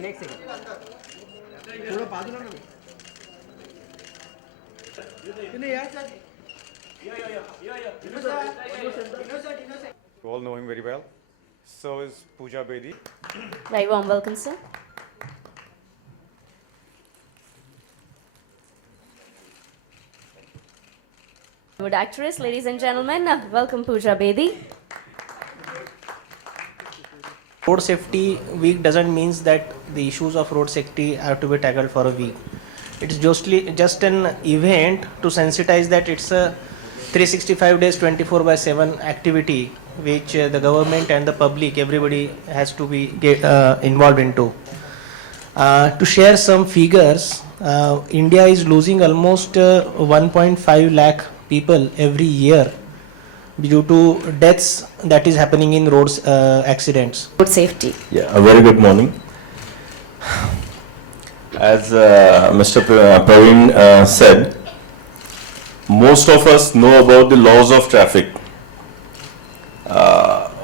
You all know him very well. So is Pooja Bedi. Very warm welcome, sir. Good actress, ladies and gentlemen, welcome Pooja Bedi. Road safety week doesn't mean that the issues of road safety have to be tackled for a week. It's just an event to sensitize that it's a 365 days 24/7 activity which the government and the public, everybody has to be involved into. To share some figures, India is losing almost 1.5 lakh people every year due to deaths that is happening in roads accidents. Road safety. Yeah, a very good morning. As Mr. Praveen said, most of us know about the laws of traffic.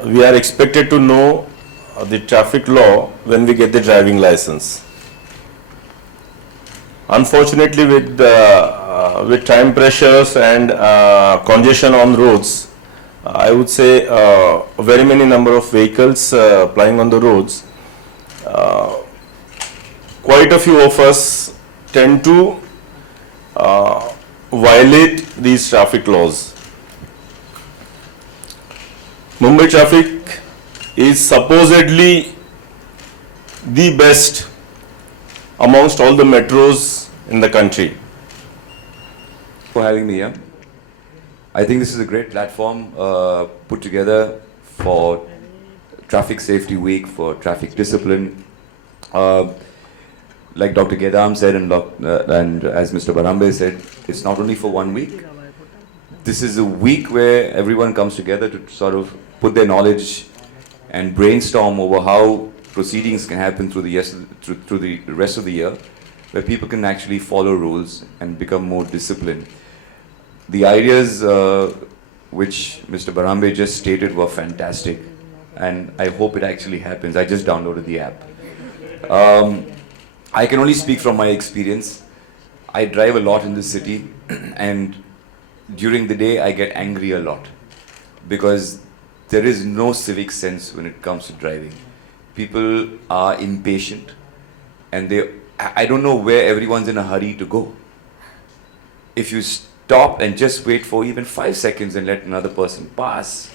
We are expected to know the traffic law when we get the driving license. Unfortunately, with time pressures and congestion on roads, I would say very many number of vehicles plying on the roads. Quite a few of us tend to violate these traffic laws. Mumbai traffic is supposedly the best amongst all the metros in the country. For having me here. I think this is a great platform put together for Traffic Safety Week, for traffic discipline. Like Dr. Gedam said and as Mr. Barambe said, it's not only for 1 week. This is a week where everyone comes together to sort of put their knowledge and brainstorm over how proceedings can happen through the rest of the year, where people can actually follow rules and become more disciplined. The ideas which Mr. Barambe just stated were fantastic, and I hope it actually happens. I just downloaded the app. I can only speak from my experience. I drive a lot in this city, and during the day I get angry a lot because there is no civic sense when it comes to driving. People are impatient, and I don't know where everyone's in a hurry to go. If you stop and just wait for even 5 seconds and let another person pass,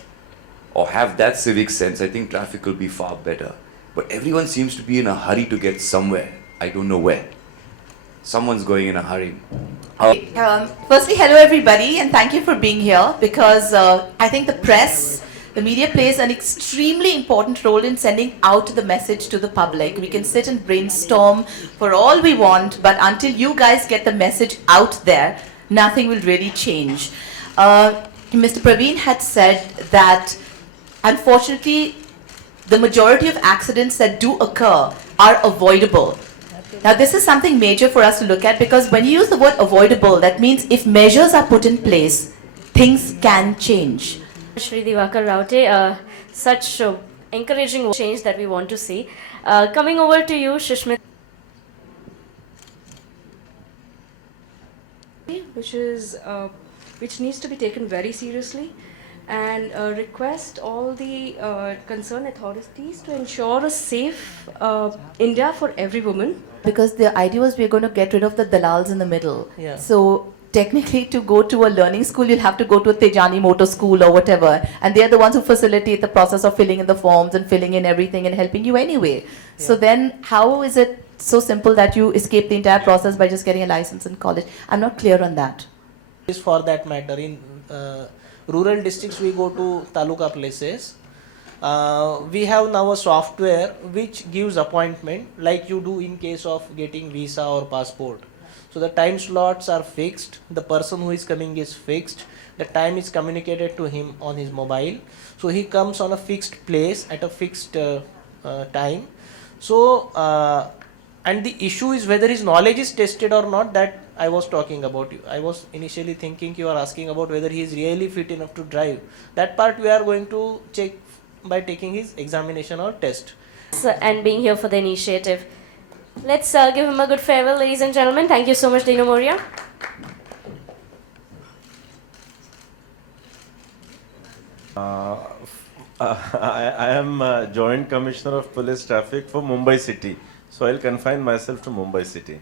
or have that civic sense, I think traffic will be far better. But everyone seems to be in a hurry to get somewhere. I don't know where. Someone's going in a hurry. Firstly, hello everybody, and thank you for being here, because I think the media plays an extremely important role in sending out the message to the public. We can sit and brainstorm for all we want, but until you guys get the message out there, nothing will really change. Mr. Praveen had said that unfortunately the majority of accidents that do occur are avoidable. Now this is something major for us to look at, because when you use the word avoidable, that means if measures are put in place, things can change. Shri Divakar Raute, such encouraging change that we want to see. Coming over to you, Shishmit. Which needs to be taken very seriously, and request all the concerned authorities to ensure a safe India for every woman. Because the idea was we're going to get rid of the dalals in the middle. Yeah. So technically to go to a learning school, you'll have to go to a Tejani Motor School or whatever. And they're the ones who facilitate the process of filling in the forms and filling in everything and helping you anyway. Yeah. So then how is it so simple that you escape the entire process by just getting a license in college? I'm not clear on that. For that matter, in rural districts we go to taluka places. We have now a software which gives appointment like you do in case of getting visa or passport. So the time slots are fixed, the person who is coming is fixed, the time is communicated to him on his mobile. So he comes on a fixed place at a fixed time. So and the issue is whether his knowledge is tested or not, that I was talking about. I was initially thinking you are asking about whether he is really fit enough to drive. That part we are going to check by taking his examination or test. And being here for the initiative. Let's give him a good farewell, ladies and gentlemen. Thank you so much, Dino Morea. I am Joint Commissioner of Police Traffic for Mumbai City, so I'll confine myself to Mumbai City.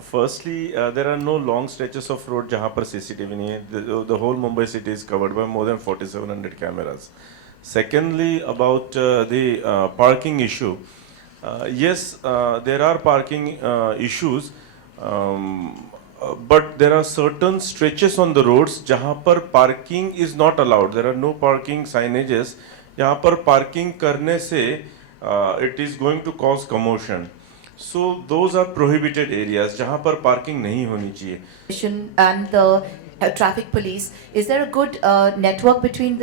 Firstly, there are no long stretches of road जहाँ पर CCTV नहीं है. The whole Mumbai city is covered by more than 4,700 cameras. Secondly, about the parking issue. Yes, there are parking issues. But there are certain stretches on the roads जहाँ पर parking is not allowed. There are no parking signages. जहाँ पर parking करने से it is going to cause commotion. So those are prohibited areas जहाँ पर parking नहीं होनी चाहिए. And the traffic police, is there a good network between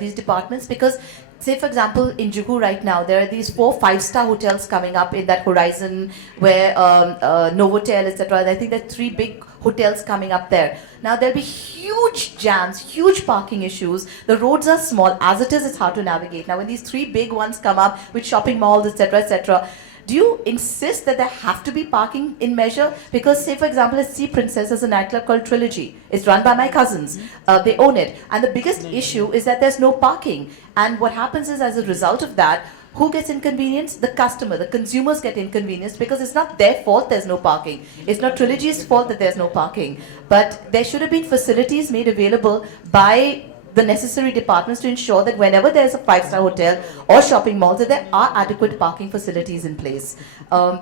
these departments? Because say for example in Juhu right now there are these 4 5-star hotels coming up in that horizon where Novotel, etc. I think there are 3 big hotels coming up there. Now there'll be huge jams, huge parking issues. The roads are small, as it is it's hard to navigate. Now when these 3 big ones come up with shopping malls, etc., etc., do you insist that there have to be parking in measure? Because say for example, Sea Princess is a nightclub called Trilogy. It's run by my cousins. They own it. And the biggest issue is that there's no parking. And what happens is as a result of that, who gets inconvenienced? The customer, the consumers get inconvenienced because it's not their fault there's no parking. It's not Trilogy's fault that there's no parking. But there should have been facilities made available by the necessary departments to ensure that whenever there's a 5-star hotel or shopping mall, that there are adequate parking facilities in place.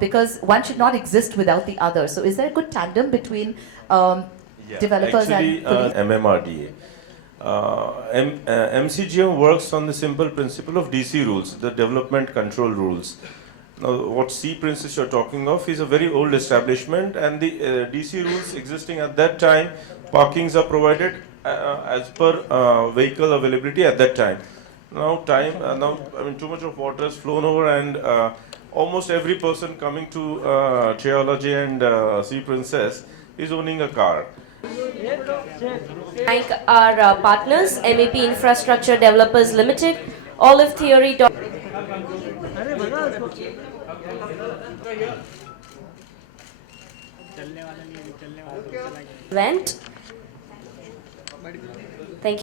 Because one should not exist without the other. So is there a good tandem between developers Actually, and police? MMRDA. MCGM works on the simple principle of DC rules, the development control rules. Now, what Sea Princess you're talking of is a very old establishment, and the DC rules existing at that time, parkings are provided as per vehicle availability at that time. Now, too much of water has flown over, and almost every person coming to Triology and Sea Princess is owning a car. Thank our partners, MAP Infrastructure Developers Limited, Olive Theory. Event. Thank you.